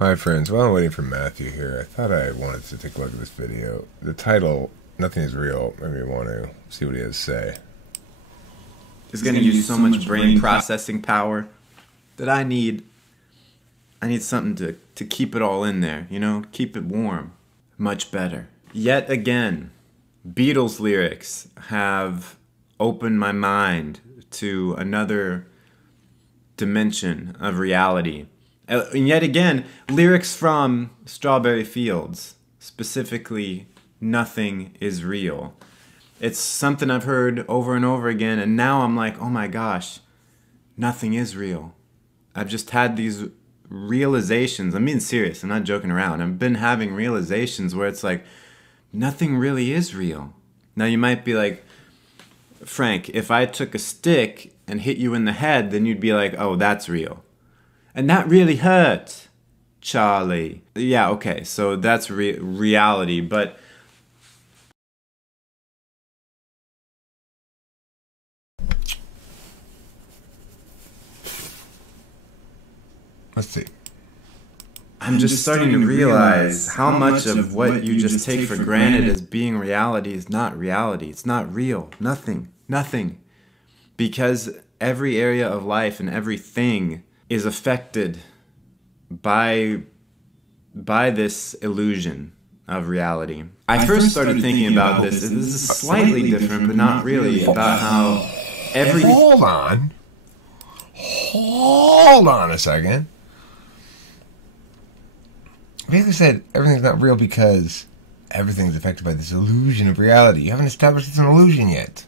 Hi friends, while I'm waiting for Matthew here, I thought I wanted to take a look at this video. The title, Nothing is Real, made me want to see what he has to say. It's going to use so much brain processing power that I need something to keep it all in there, you know, keep it warm. Much better. Yet again, Beatles lyrics have opened my mind to another dimension of reality. And yet again, lyrics from Strawberry Fields, specifically, Nothing is Real. It's something I've heard over and over again, and now I'm like, oh my gosh, nothing is real. I've just had these realizations. I'm being serious, I'm not joking around. I've been having realizations where it's like, nothing really is real. Now you might be like, Frank, if I took a stick and hit you in the head, then you'd be like, oh, that's real. And that really hurt, Charlie. Yeah, okay, so that's reality, but Let's see. I'm just starting to realize how much of what you just take for granted as being reality is not reality. It's not real. Nothing. Nothing. Because every area of life and everything is affected by this illusion of reality. I first started thinking about this. This is slightly different, but not really, about how every... Hold on. Hold on a second. Basically said everything's not real because everything's affected by this illusion of reality. You haven't established it's an illusion yet.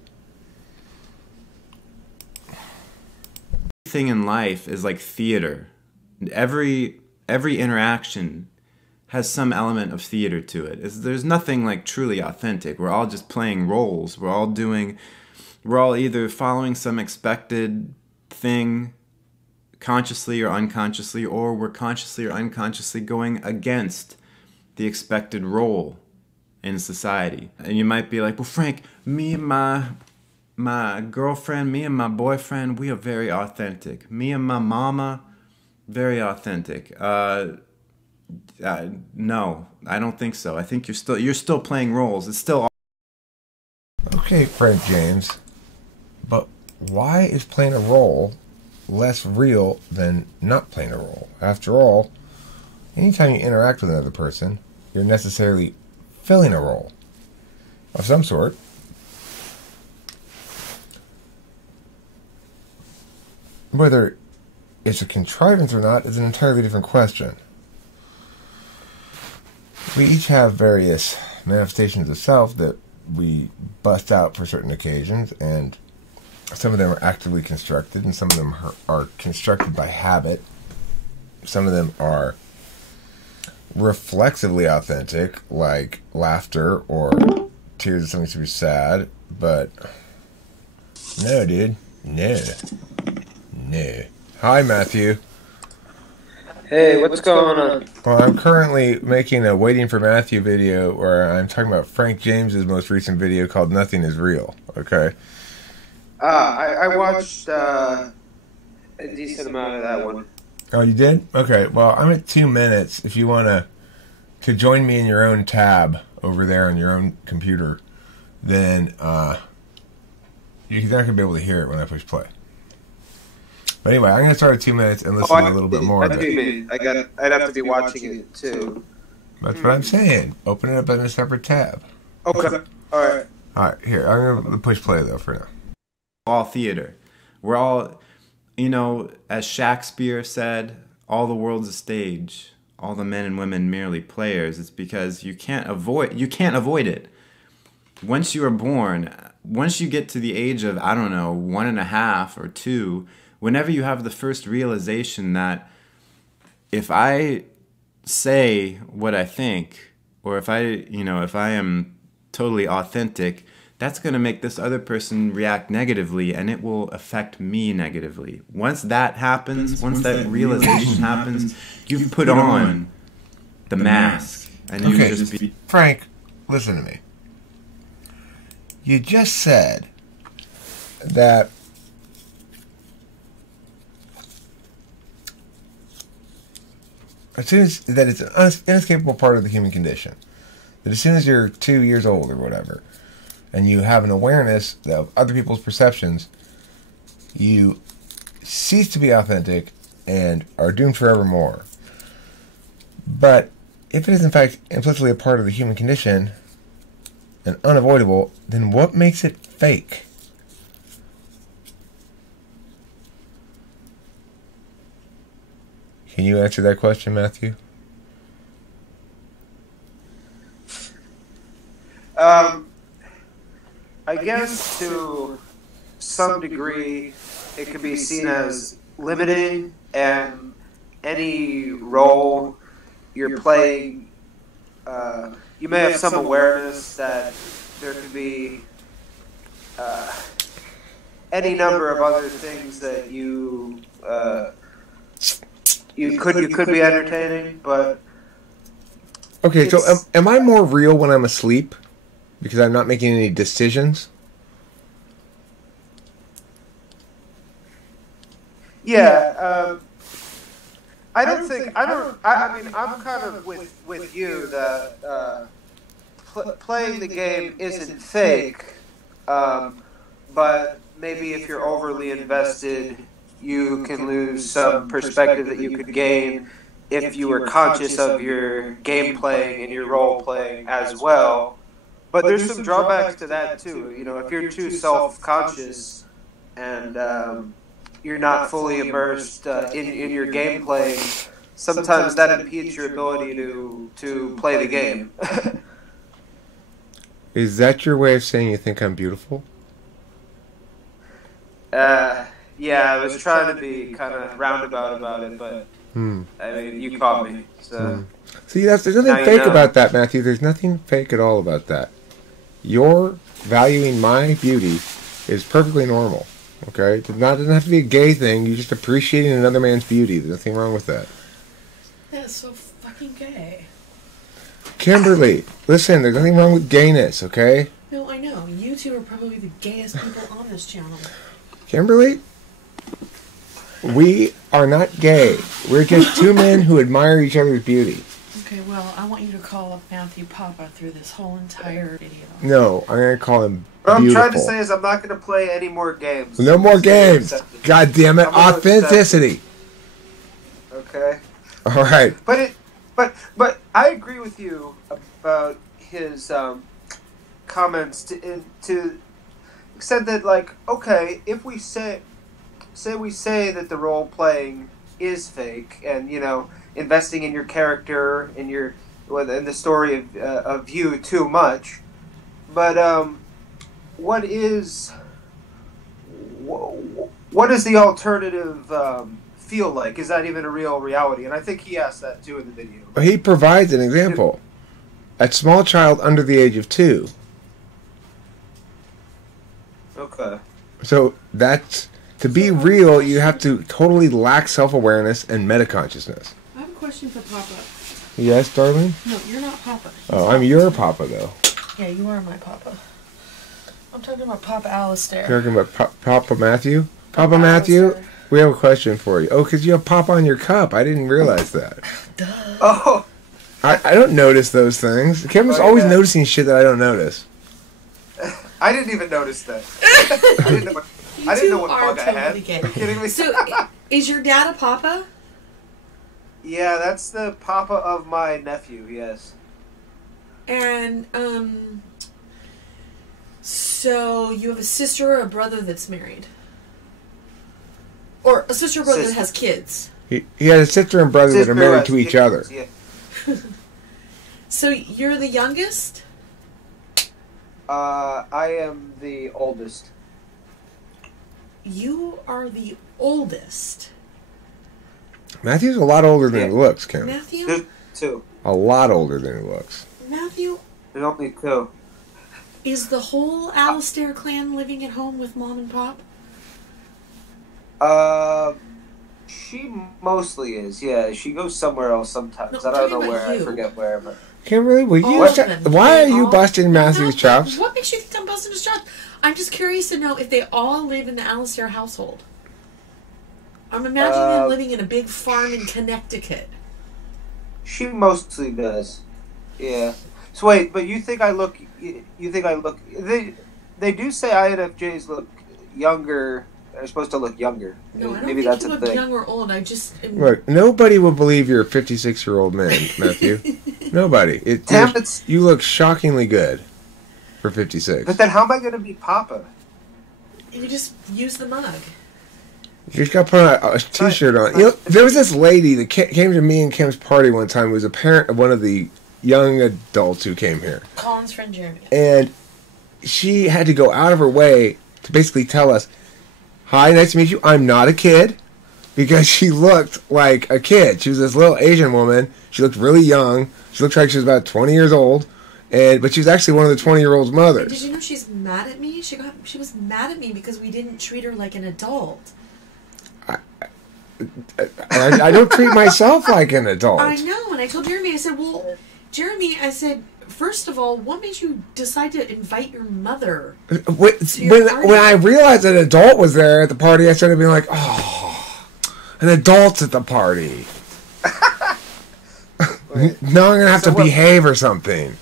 Everything in life is like theater. Every interaction has some element of theater to it. There's nothing like truly authentic. We're all just playing roles. We're all either following some expected thing consciously or unconsciously, or we're consciously or unconsciously going against the expected role in society. And you might be like, well, Frank, me and my girlfriend, me and my boyfriend, we are very authentic. Me and my mama, very authentic. No, I don't think so. I think you're still playing roles. It's still... Okay, Frank James, but why is playing a role less real than not playing a role? After all, anytime you interact with another person, you're necessarily filling a role of some sort. Whether it's a contrivance or not is an entirely different question. We each have various manifestations of self that we bust out for certain occasions, and some of them are actively constructed, and some of them are constructed by habit. Some of them are reflexively authentic, like laughter or tears of something super sad. But no, dude. No. No. Hi, Matthew. Hey, what's going on? Well, I'm currently making a Waiting for Matthew video where I'm talking about Frank James's most recent video called Nothing is Real. Okay? I watched a decent amount of that one. Oh, you did? Okay, well, I'm at 2 minutes. If you want to join me in your own tab over there on your own computer, then you're not going to be able to hear it when I push play. But anyway, I'm going to start at 2 minutes and listen a little bit more of it. I'd have to be watching it, too. That's what I'm saying. Open it up in a separate tab. Okay. Alright. Alright, here. I'm going to push play, though, for now. All theater. We're all, you know, as Shakespeare said, all the world's a stage. All the men and women merely players. It's because you can't avoid it. Once you are born, once you get to the age of, I don't know, 1.5 or 2, whenever you have the first realization that if I say what I think, or if I am totally authentic, that's going to make this other person react negatively, and it will affect me negatively. Once that happens, once that realization happens, you've put on the mask, and you just be... Frank, listen to me. You just said that as soon as that it's an inescapable part of the human condition. That as soon as you're 2 years old or whatever, and you have an awareness of other people's perceptions, you cease to be authentic and are doomed forevermore. But if it is in fact implicitly a part of the human condition and unavoidable, then what makes it fake? Can you answer that question, Matthew? I guess to some degree it could be seen as limiting, and any role you're playing, you may have some awareness that there could be any number of other things that you could be entertaining, but okay. So am I more real when I'm asleep because I'm not making any decisions? yeah. I mean, I'm kind of with you that playing the game isn't fake, but maybe if you're overly invested, you can lose some perspective that you could gain if you were conscious of your game playing and your role playing as well. But there's some drawbacks to that too. You know, if you're too self-conscious and you're not fully immersed in your game playing, sometimes that impedes your ability to play the game. Is that your way of saying you think I'm beautiful? Yeah, I was trying to be kind of roundabout about it, but I mean, you caught me. So see, there's nothing fake about that, Matthew. There's nothing fake at all about that. Your valuing my beauty is perfectly normal. Okay, it doesn't have to be a gay thing. You're just appreciating another man's beauty. There's nothing wrong with that. That's so fucking gay. Kimberly, listen, there's nothing wrong with gayness, okay? No, I know. You two are probably the gayest people on this channel. Kimberly, we are not gay. We're just two men who admire each other's beauty. Okay, well, I want you to call up Matthew Papa through this whole entire video. No, I'm going to call him what beautiful. I'm trying to say is I'm not going to play any more games. No more games. God damn it. Authenticity. Okay. All right. But I agree with you about his comments to extent that, like, okay, if we say that the role playing is fake, and you know, investing in your character in the story of you too much, but what is the alternative feel like? Is that even a real reality? And I think he asked that too in the video. He provides an example. A small child under the age of 2. Okay. So that's, to be real, you have to totally lack self-awareness and metaconsciousness. I have a question for Papa. Yes, darling? No, you're not Papa. Oh, I'm your Papa, though. Yeah, you are my Papa. I'm talking about Papa Alistair. You're talking about Papa Matthew? Papa Matthew, Alistair. we have a question for you. Oh, because you have Papa on your cup. I didn't realize that. Duh. Oh. I don't notice those things. Kevin's always noticing shit that I don't notice. I didn't even notice that. I didn't know what bug I had. Gay. Are you kidding me? So, is your dad a Papa? Yeah, that's the Papa of my nephew, yes. And, so you have a sister or a brother that's married? Or a sister or brother that has kids? He has a sister and brother that are married to each other. Yeah. So you're the youngest? I am the oldest. You are the oldest. Matthew's a lot older than he looks, Kim. Matthew? There's 2. A lot older than he looks. Matthew? There's only 2. Is the whole Alistair clan living at home with Mom and Pop? She mostly is, yeah. She goes somewhere else sometimes. No, I don't know talking where. about I you. forget where. But Kimberly, will you why are you busting Matthew's chops? What makes you think I'm busting his chops? I'm just curious to know if they all live in the Alistair household. I'm imagining them living in a big farm in Connecticut. She mostly does. Yeah. So wait, but you think I look? You think I look? They do say INFJs look younger. They're supposed to look younger. No, I don't Maybe think that's you a look thing. young or old. I just am, Look, nobody will believe you're a 56-year-old man, Matthew. Nobody. Damn, it's. You look shockingly good for 56. But then, how am I going to be Papa? you just use the mug. You just got to put a T-shirt on. You know, there was this lady that came to me and Kim's party one time. Who was a parent of one of the young adults who came here, Colin's friend Jeremy. and she had to go out of her way to basically tell us, "Hi, nice to meet you. I'm not a kid," because she looked like a kid. She was this little Asian woman. She looked really young. She looked like she was about 20 years old, but she was actually one of the 20-year-old's mothers. Did you know she's mad at me? She was mad at me because we didn't treat her like an adult. I don't treat myself like an adult. I know, and I told Jeremy, I said, well, Jeremy, I said, first of all, what made you decide to invite your mother? When I realized an adult was there at the party, I started being like, oh, an adult's at the party. Now I'm going to have to behave or something.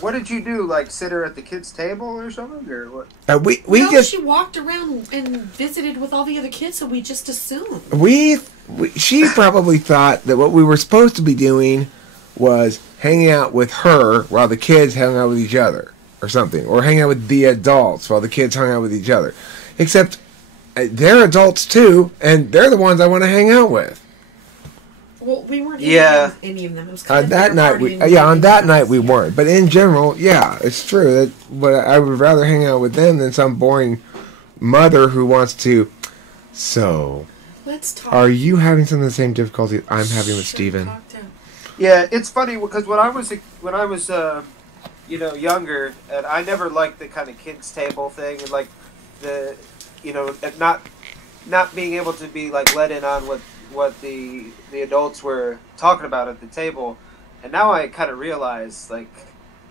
What did you do? Like sit her at the kids' table or something, or what? She walked around and visited with all the other kids, so we just assumed. She probably thought that what we were supposed to be doing was hanging out with her while the kids hung out with each other, or something, or hanging out with the adults while the kids hung out with each other. Except they're adults too, and they're the ones I want to hang out with. Well, we weren't hanging out with any of them. It was kind of that night on that night we weren't. But in general, yeah, it's true. But I would rather hang out with them than some boring mother who wants to. So, let's talk. Are you having some of the same difficulty I'm having with Steven? Yeah, it's funny because when I was younger, and I never liked the kind of kids table thing, and like the, and not being able to be like let in on what the adults were talking about at the table, and now I kind of realize like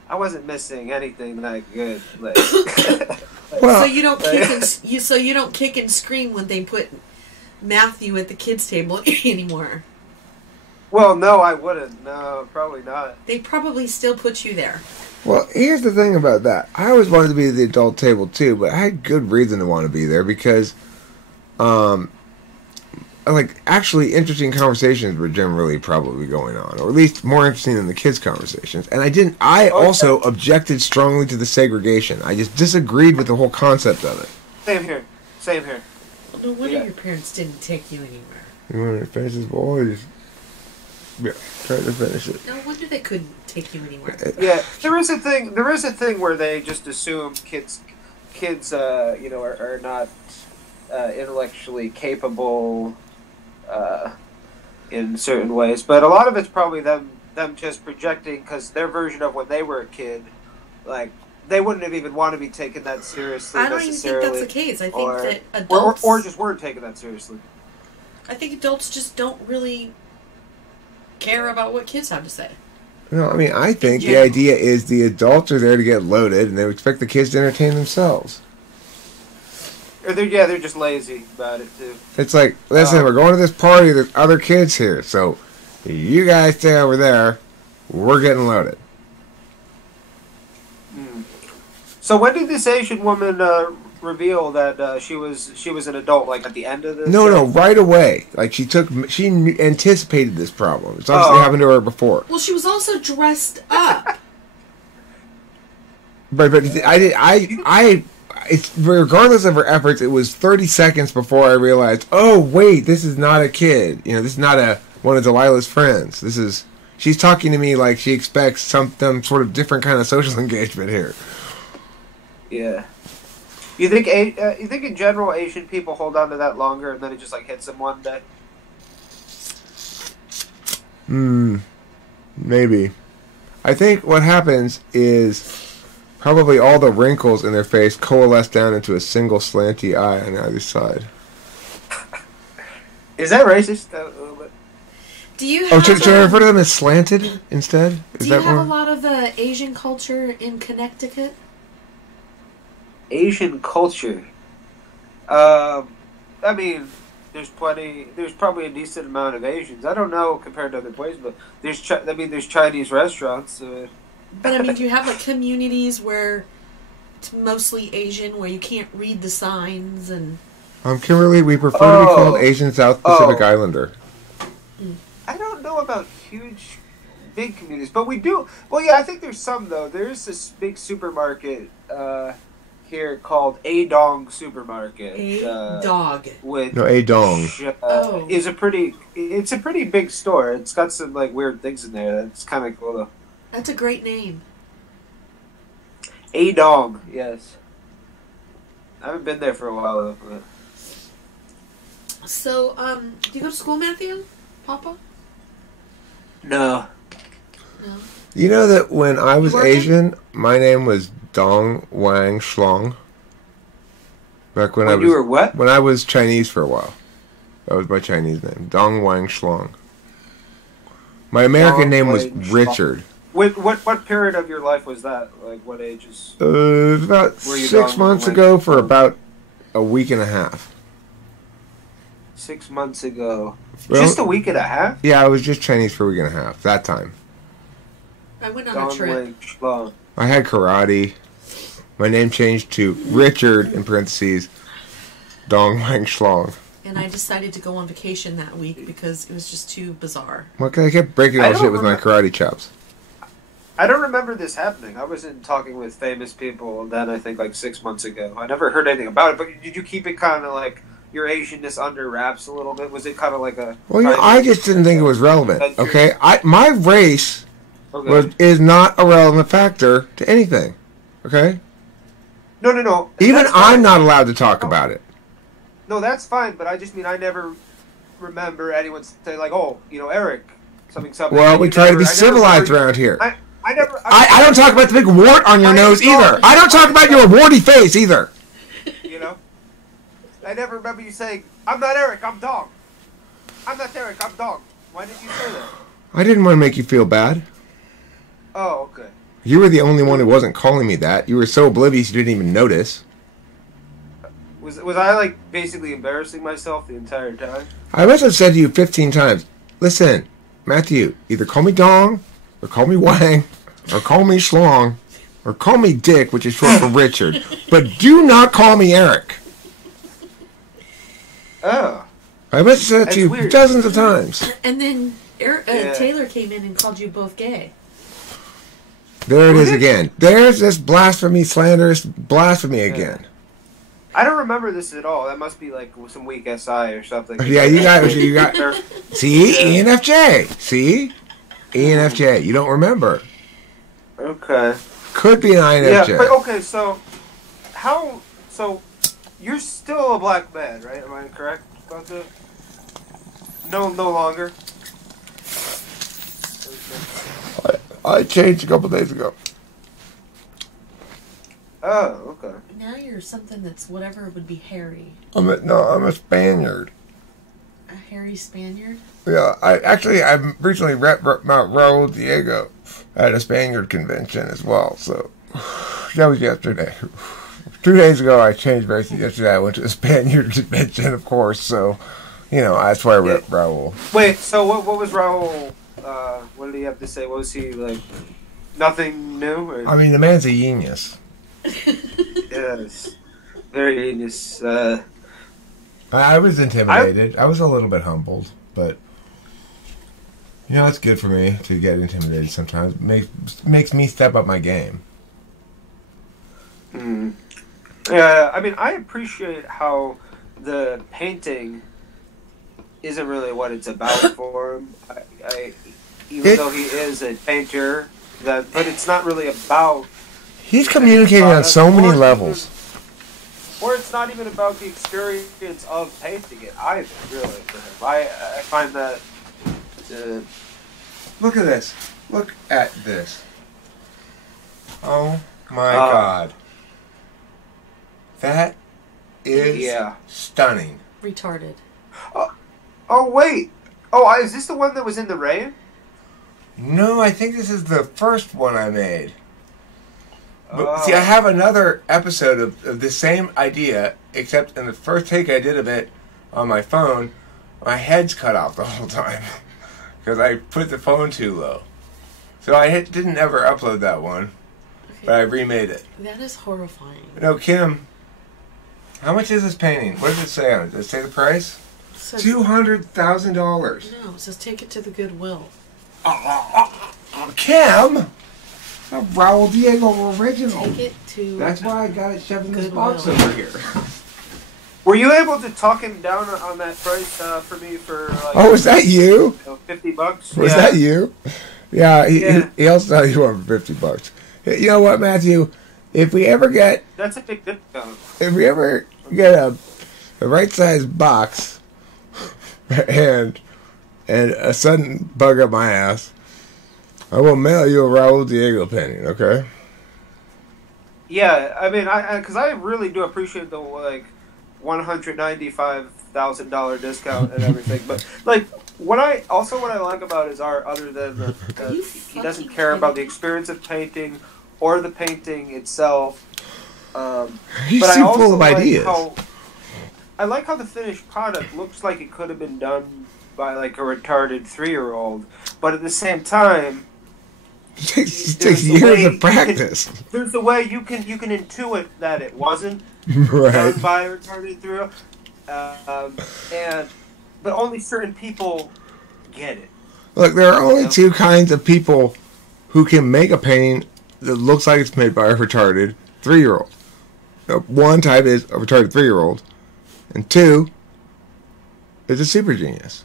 I wasn't missing anything that good. Like, so you don't kick and scream when they put Matthew at the kids' table anymore. Well, no, I wouldn't. No, probably not. They probably still put you there. Well, here's the thing about that. I always wanted to be at the adult table too, but I had good reason to want to be there because, like, actually interesting conversations were generally probably going on, or at least more interesting than the kids' conversations. And I also objected strongly to the segregation. I just disagreed with the whole concept of it. Same here. Well, no wonder your parents didn't take you anywhere. You want to finish this ball or just... Yeah, try to finish it. No wonder they couldn't take you anywhere. Yeah, there is a thing where they just assume kids, are not intellectually capable in certain ways, but a lot of it's probably them just projecting because their version of when they were a kid, like they wouldn't have even want to be taken that seriously. I don't even think that's the case. I think that adults or just weren't taken that seriously. I think adults just don't really care about what kids have to say. No, I mean, I think the idea is the adults are there to get loaded, and they expect the kids to entertain themselves. Or they're just lazy about it too. It's like, listen, we're going to this party. There's other kids here, so you guys stay over there. We're getting loaded. So when did this Asian woman reveal that she was an adult? Like at the end of this? No, right away. Like she anticipated this problem. It's obviously happened to her before. Well, she was also dressed up. But it's regardless of her efforts, it was 30 seconds before I realized, oh wait, this is not a kid. This is not one of Delilah's friends. She's talking to me like she expects some sort of different kind of social engagement here. Yeah. You think in general Asian people hold on to that longer and then it just like hits them one day? Maybe. I think what happens is probably all the wrinkles in their face coalesce down into a single slanty eye on either side. Is that racist? Do you have should I refer to them as slanted instead? Do you have a lot of Asian culture in Connecticut? Asian culture? I mean, there's plenty. There's probably a decent amount of Asians. I don't know compared to other places, but there's there's Chinese restaurants. But I mean, do you have like communities where it's mostly Asian, where you can't read the signs and? Kimberly, we prefer to be called Asian South Pacific Islander. I don't know about huge, big communities, but we do. Well, yeah, I think there's some though. There's this big supermarket here called Adong Supermarket. Dog. Adong. Is it's a pretty big store. It's got some like weird things in there. That's kind of cool though. That's a great name. Adong, yes. I haven't been there for a while though. But... So, do you go to school, Matthew? Papa? No. No. You know that when I was Asian, my name was Dong Wang Shlong. Back when you were what? When I was Chinese for a while. That was my Chinese name. Dong Wang Shlong. My American name was Richard. What period of your life was that? Like what ages? About 6 months ago for about a week and a half. 6 months ago. Well, just a week and a half? Yeah, I was just Chinese for a week and a half. That time. I went on a trip. I had karate. My name changed to Richard, in parentheses, Dong Wang Shlong. And I decided to go on vacation that week because it was just too bizarre. Well, I kept breaking all shit with my karate chops. I don't remember this happening. I wasn't talking with famous people then, I think, like 6 months ago. I never heard anything about it, but did you keep it kind of like your Asianness under wraps a little bit? Was it kind of like a... Well, you know, I just didn't think it was relevant, okay? My race is not a relevant factor to anything, okay? No. Even I'm not allowed to talk about it. No, that's fine, but I just mean I never remember anyone say, like, oh, you know, Eric, something. Well, we try to be civilized around here. I don't talk about the big wart on your nose either. I don't talk about your warty face either. You know? I never remember you saying, I'm not Eric, I'm Dong. I'm not Eric, I'm Dong. Why did you say that? I didn't want to make you feel bad. Oh, okay. You were the only one who wasn't calling me that. You were so oblivious you didn't even notice. Was I, like, basically embarrassing myself the entire time? I must have said to you 15 times, listen, Matthew, either call me Dong, or call me Wang, or call me Shlong, or call me Dick, which is short for Richard, but do not call me Eric. Oh. I must have said that to you weird. Dozens of times. And then Taylor came in and called you both gay. There it is again. There's this blasphemy, slanderous blasphemy again. I don't remember this at all. That must be like some weak SI or something. Yeah, you got. See, ENFJ. See, ENFJ. You don't remember. Okay. Could be an INFJ. Yeah, but okay. So, So, you're still a black man, right? Am I correct about that? No longer. I changed a couple days ago. Oh, okay. Now you're something that's whatever would be hairy. I'm a Spaniard. A hairy Spaniard? Yeah, I recently met Mount Raul Diego at a Spaniard convention as well. So that was yesterday. 2 days ago, I changed basically. Yesterday, I went to a Spaniard convention, of course. So, that's why I met Raul. Wait, so what was Raul? What did he have to say? What was he like? Nothing new? Or? I mean, the man's a genius. Yes, very genius. I was intimidated. I was a little bit humbled, but it's good for me to get intimidated sometimes. Makes me step up my game. Yeah, I mean, I appreciate how the painting isn't really what it's about for him. Even though he is a painter, but it's not really about. He's communicating on so many levels. Or it's not even about the experience of painting it either, really, for him. I find that... Look at this. Look at this. Oh, my God. That is stunning. Retarded. Oh, wait. Oh, is this the one that was in the rain? No, I think this is the first one I made. But, see, I have another episode of the same idea, except in the first take I did of it, on my phone, my head's cut off the whole time because I put the phone too low. So I didn't ever upload that one, but I remade it. That is horrifying. No, Kim, how much is this painting? What does it say on it? Does it say the price? $200,000. No, it says take it to the Goodwill. Kim! A Raul Diego original. Take it to. That's why I got it shoved in this Goodwill. box over here. Were you able to talk him down on that price for me for like? Oh, was that you? $50. Was that you? Yeah, he also thought you wanted $50. You know what, Matthew? If we ever get That's a big discount. if we ever get a right sized box and a sudden bug up my ass, I will mail you a Raul Diego painting, okay? Yeah, I mean, because I really do appreciate the like $195,000 discount and everything, but like what I like about his art, other than the he doesn't care about the experience of painting or the painting itself. He's But I too also full of like ideas. I like how the finished product looks like it could have been done by like a retarded 3-year-old, but at the same time, It takes there's a years way of practice. there's a way you can intuit that it wasn't Right. done by a retarded 3-year-old, but only certain people get it. Look, there are only two kinds of people who can make a painting that looks like it's made by a retarded 3-year-old. One type is a retarded 3-year-old, and two is a super genius.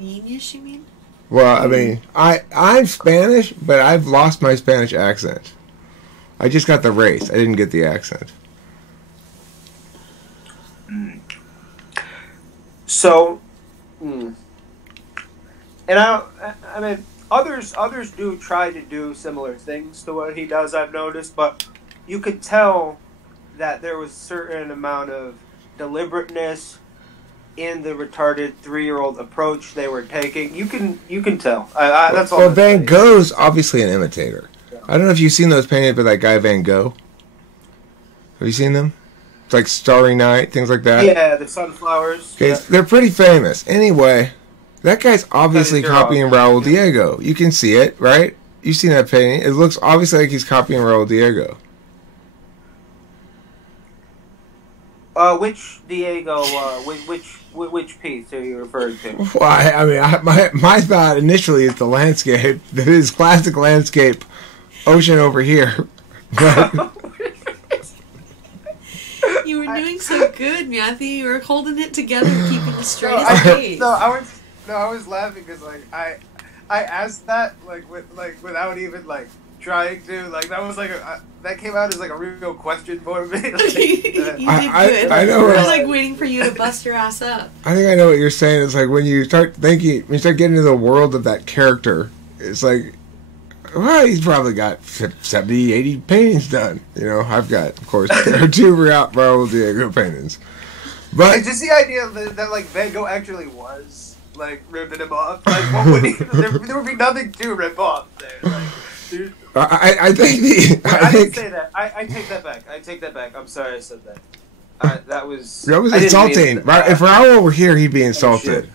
Genius, you mean? Well, I mean, I'm Spanish, but I've lost my Spanish accent. I just got the race. I didn't get the accent. So, and I mean, others do try to do similar things to what he does. I've noticed, but you could tell that there was a certain amount of deliberateness in the retarded 3-year-old approach they were taking. You can tell. That's all. Well, I'm Van saying. Gogh's obviously an imitator. I don't know if you've seen those painted by that guy Van Gogh. Have you seen them? It's like Starry Night, things like that. Yeah, the sunflowers. Okay, Yeah. they're pretty famous. Anyway, that guy's obviously That is your copying option. Raul Diego. You can see it, right? You've seen that painting. It looks obviously like he's copying Raul Diego. Which Diego? Which piece are you referring to? Well, I mean, my thought initially is the landscape. That is classic landscape, ocean over here. But You were doing so good, Matthew. You were holding it together, keeping a straight I face. was laughing because like I asked that without even like trying to that was that came out as like a real question for me. You did good. I know. I was like waiting for you to bust your ass up. I think I know what you're saying. It's like when you start thinking, when you start getting into the world of that character, it's like, well, he's probably got 70, 80 paintings done. You know, I've got, of course, there are 2 Raul Diego paintings. But It's just the idea that like Van Gogh actually was like ripping him off. Like, what would he? There would be nothing to rip off there. Like, dude. I think I didn't say that. I take that back. I take that back. I'm sorry I said that. That was that was I didn't mean insulting. it. If Raul were here, he'd be insulted.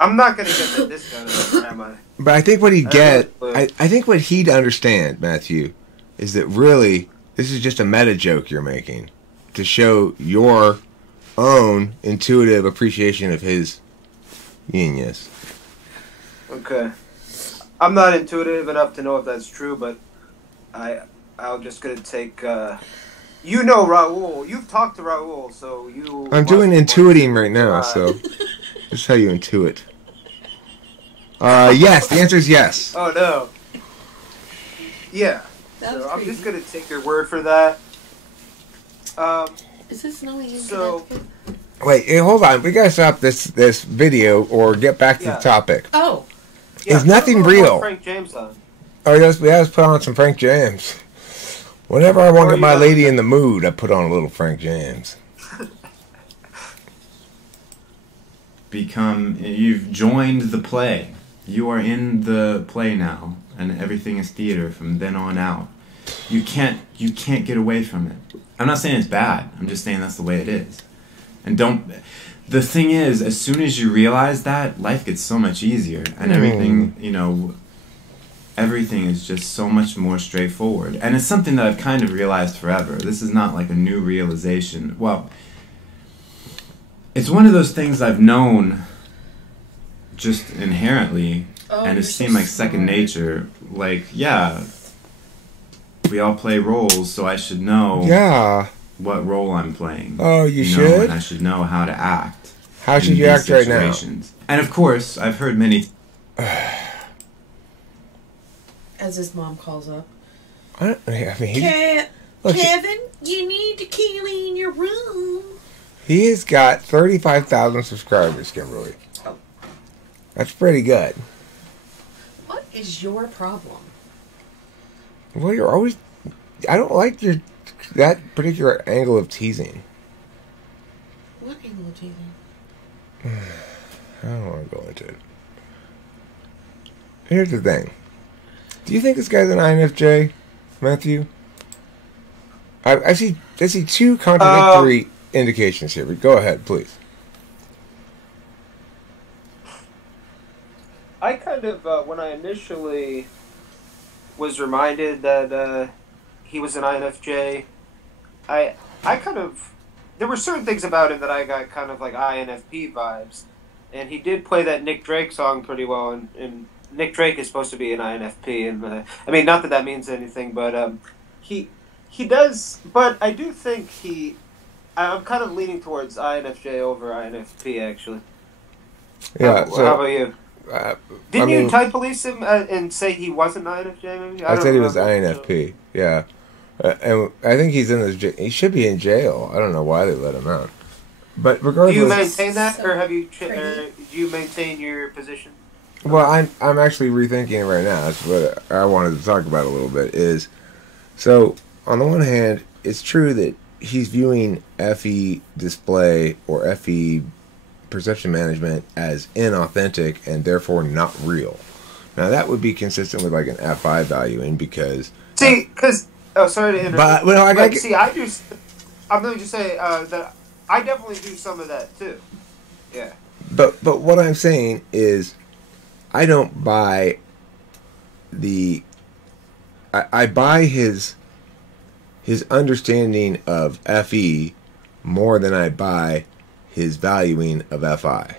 I'm not gonna get the discount, am I? But I think what he'd I get, don't know. I think what he'd understand, Matthew, is that really this is just a meta joke you're making to show your own intuitive appreciation of his genius. Okay. I'm not intuitive enough to know if that's true, but I'm just gonna take. You know Raul. You've talked to Raul, so you. I'm doing intuiting right now, so that's how you intuit. Yes, the answer is yes. Oh no. Yeah. That was So I'm crazy. just gonna take your word for that. Is this snowing in So- Connecticut? Wait, hey, hold on. We gotta stop this video or get back to Yeah. the topic. Oh, Is nothing put real. Frank James on. Oh, yes, we have to put on some Frank James. Whenever I want to Or get my you lady have- in the mood, I put on a little Frank James. You've joined the play. You are in the play now, and everything is theater from then on out. You can't get away from it. I'm not saying it's bad. I'm just saying that's the way it is. And don't. The thing is, as soon as you realize that, life gets so much easier, and everything, you know, everything is just so much more straightforward. And it's something that I've kind of realized forever. This is not like a new realization. Well, it's one of those things I've known just inherently, and it seemed like second nature. Like, yeah, we all play roles, so I should know what role I'm playing. Oh, you should? And I should know how to act. How should you act right now? And of course, I've heard many... As his mom calls up. I mean, Kevin, you need to clean your room. He has got 35,000 subscribers, Kimberly. Oh. That's pretty good. What is your problem? Well, you're always... I don't like that particular angle of teasing. What angle of teasing? I don't want to go into it. Here's the thing. Do you think this guy's an INFJ, Matthew? I see two contradictory indications here, but go ahead, please. I kind of, when I initially was reminded that he was an INFJ, I kind of... There were certain things about him that I got kind of like INFP vibes. And he did play that Nick Drake song pretty well, and Nick Drake is supposed to be an INFP. And I mean, not that that means anything, but he does... But I do think I'm kind of leaning towards INFJ over INFP, actually. Yeah. How about you? Didn't you type police him and say he wasn't INFJ? Maybe I said he was INFP. Yeah, and I think he's in this. He should be in jail. I don't know why they let him out. But regardless, do you maintain that, or have you? Do you maintain your position? Well, I'm actually rethinking it right now. That's what I wanted to talk about a little bit. Is so on the one hand, it's true that he's viewing FE display or FE perception management as inauthentic and therefore not real. Now that would be consistent with like an FI valuing because sorry to interrupt. But well, I'm going to just say that I definitely do some of that too. Yeah. But what I'm saying is, I don't buy I buy his understanding of FE more than I buy his valuing of FI.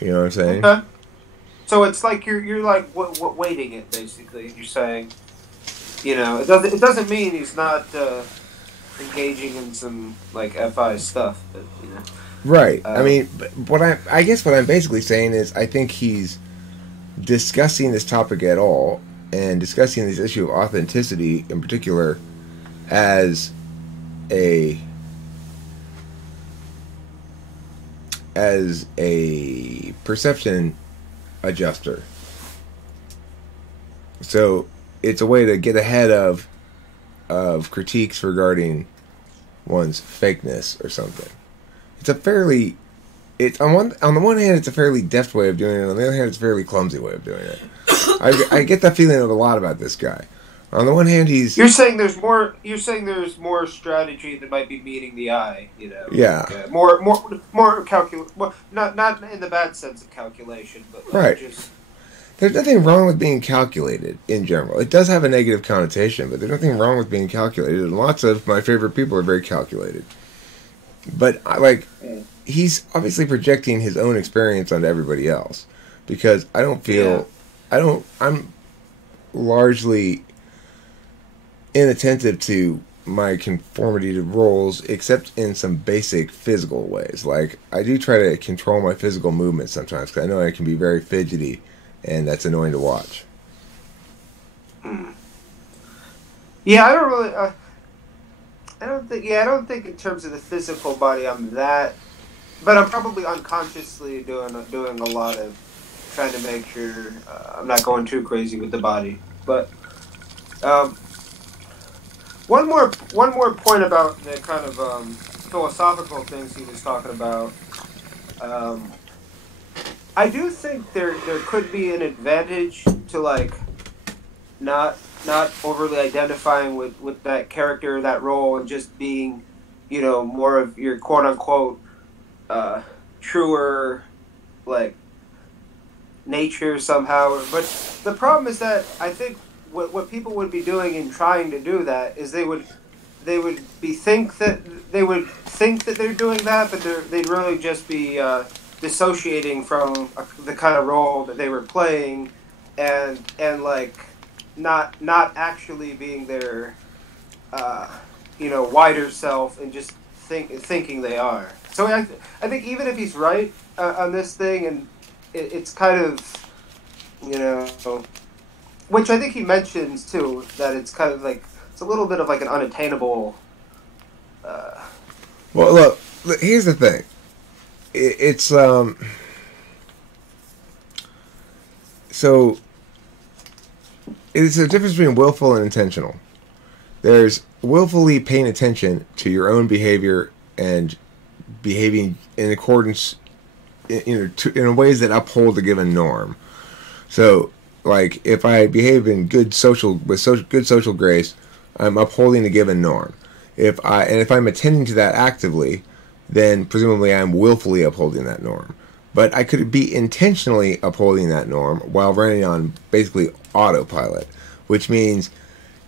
You know what I'm saying? Okay. So it's like you're like weighting it basically. You're saying, you know, it doesn't mean he's not engaging in some like FI stuff, but you know. Right. I mean, I guess what I'm basically saying is I think he's discussing this topic at all and discussing this issue of authenticity in particular as a perception adjuster. So it's a way to get ahead of critiques regarding one's fakeness or something. It's a fairly, on the one hand it's a fairly deft way of doing it. On the other hand, it's a fairly clumsy way of doing it. I get that feeling a lot about this guy. On the one hand, you're saying there's more strategy that might be meeting the eye, you know. Yeah. Like, more calculation. Well, not in the bad sense of calculation, but like right. Just... There's nothing wrong with being calculated in general. It does have a negative connotation, but there's nothing wrong with being calculated. And lots of my favorite people are very calculated. But he's obviously projecting his own experience onto everybody else, because I'm largely inattentive to my conformity to roles, except in some basic physical ways. Like, I do try to control my physical movements sometimes, because I know I can be very fidgety, and that's annoying to watch. Yeah, I don't really... I don't think in terms of the physical body I'm that... But I'm probably unconsciously doing a lot of trying to make sure I'm not going too crazy with the body. But... One more point about the kind of philosophical things he was talking about. I do think there could be an advantage to like not overly identifying with that character, that role, and just being more of your quote unquote truer like nature somehow. But the problem is that I think what people would be doing in trying to do that is they would think that they're doing that, but they'd really just be dissociating from the kind of role that they were playing, and like not actually being their wider self, and just thinking they are. So I think even if he's right on this thing, and it's kind of which I think he mentions too, that it's kind of like it's a little bit of like an unattainable. Well, look, here's the thing. It's so it's a difference between willful and intentional. There's willfully paying attention to your own behavior and behaving in accordance, in ways that uphold a given norm. So, like, if I behave in good social grace, I'm upholding a given norm. If I'm attending to that actively, then presumably I'm willfully upholding that norm. But I could be intentionally upholding that norm while running on basically autopilot, which means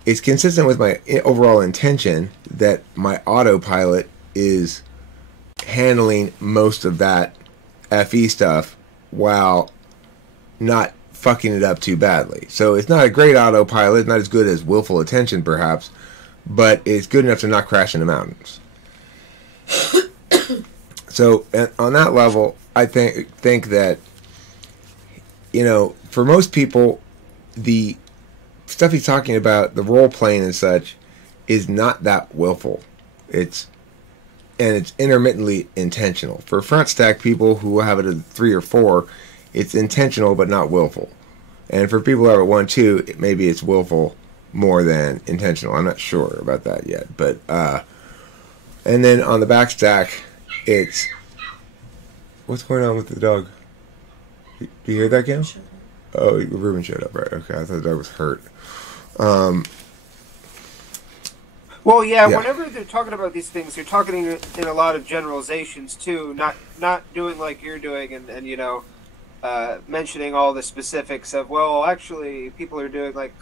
it's consistent with my overall intention that my autopilot is handling most of that FE stuff while not fucking it up too badly. So it's not a great autopilot, not as good as willful attention perhaps, but it's good enough to not crash into mountains. So on that level, I think that, for most people, the stuff he's talking about, the role playing and such, is not that willful. It's intermittently intentional. For front stack people who have it at 3 or 4, it's intentional but not willful. And for people who have it 1, 2, maybe it's willful more than intentional. I'm not sure about that yet. But and then on the back stack, it's what's going on with the dog? Do you hear that, Cam? Oh, Ruben showed up, right? Okay, I thought the dog was hurt. Well, yeah. Whenever they're talking about these things, they're talking in a lot of generalizations too. Not doing like you're doing, and mentioning all the specifics of, well, actually, people are doing like,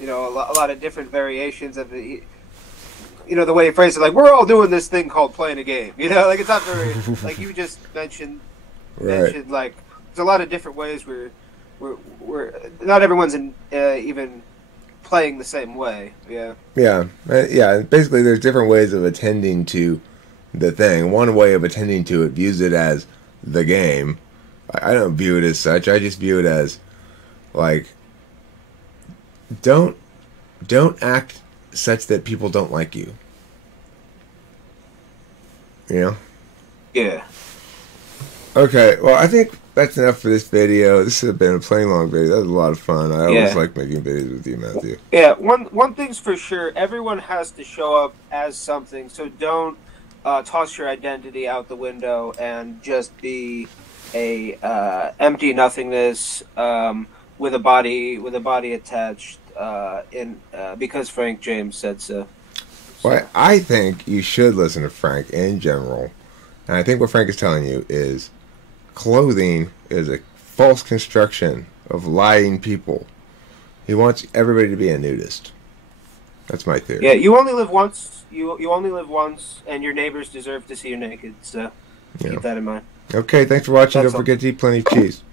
a lot of different variations of the, the way he phrased it, like, we're all doing this thing called playing a game. Like, it's not very, like you just mentioned, right. Like, there's a lot of different ways we're not everyone's even playing the same way. Yeah. Yeah. Basically, there's different ways of attending to the thing. One way of attending to it views it as the game. I don't view it as such. I just view it as, like, don't act such that people don't like you. Yeah. Okay, well, I think that's enough for this video. This has been a plain long video. That was a lot of fun. I always like making videos with you, Matthew. Yeah, one thing's for sure. Everyone has to show up as something, so don't toss your identity out the window and just be a empty nothingness with a body attached because Frank James said so. Well, I think you should listen to Frank in general, and I think what Frank is telling you is clothing is a false construction of lying people. He wants everybody to be a nudist. That's my theory. Yeah, you only live once. You only live once, and your neighbors deserve to see you naked. So keep that in mind. Okay, thanks for watching. Don't forget to eat plenty of cheese.